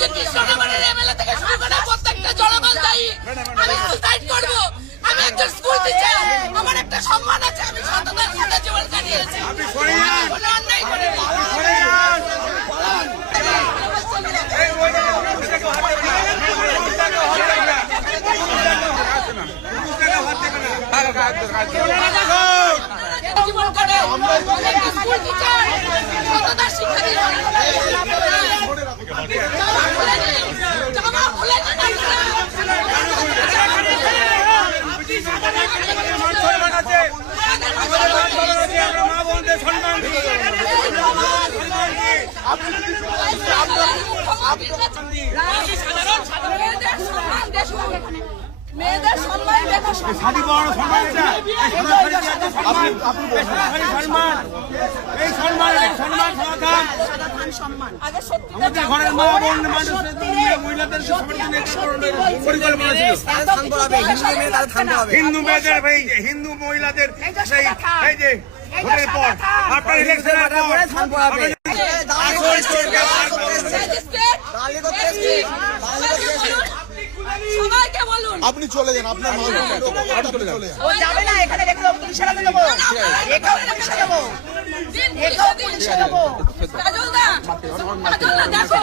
যে কৃষ্ণনগরের এমএলএ থেকে শুরু করে প্রত্যেকটা জনগণ দায়ী। আমি সুসাইড করব, আমি একজন স্কুল টিচার, আমার একটা সম্মান আছে, আমি সততার সাথে জীবন কাটিয়েছি। কোনো অন্যায় করিনি। জীবন কাটে স্কুল টিচার, সততার শিক্ষা দিয়ে মেয়েদের সম্মান দেখো, সাদি বড় সম্মান, এটা সম্মান, এই সম্মান সমাধান আগে সত্যি আমাদের ঘরের মা বোন মানুষদের মহিলাদের পরিকল্পনা ছিল। হিন্দু মেয়েদের, হিন্দু মহিলাদের এই যে ভোটের পর আপনার ইলেকশনের সবাইকে বলুন আপনি চলে যান, আপনার চলে যান। ও যাবে না, এখানে রেখে দেবো, পুলিশে রেখে দেবো, এটাও পুলিশে দেবো, এটাও পুলিশে দেবো। কাজলদা দেখো,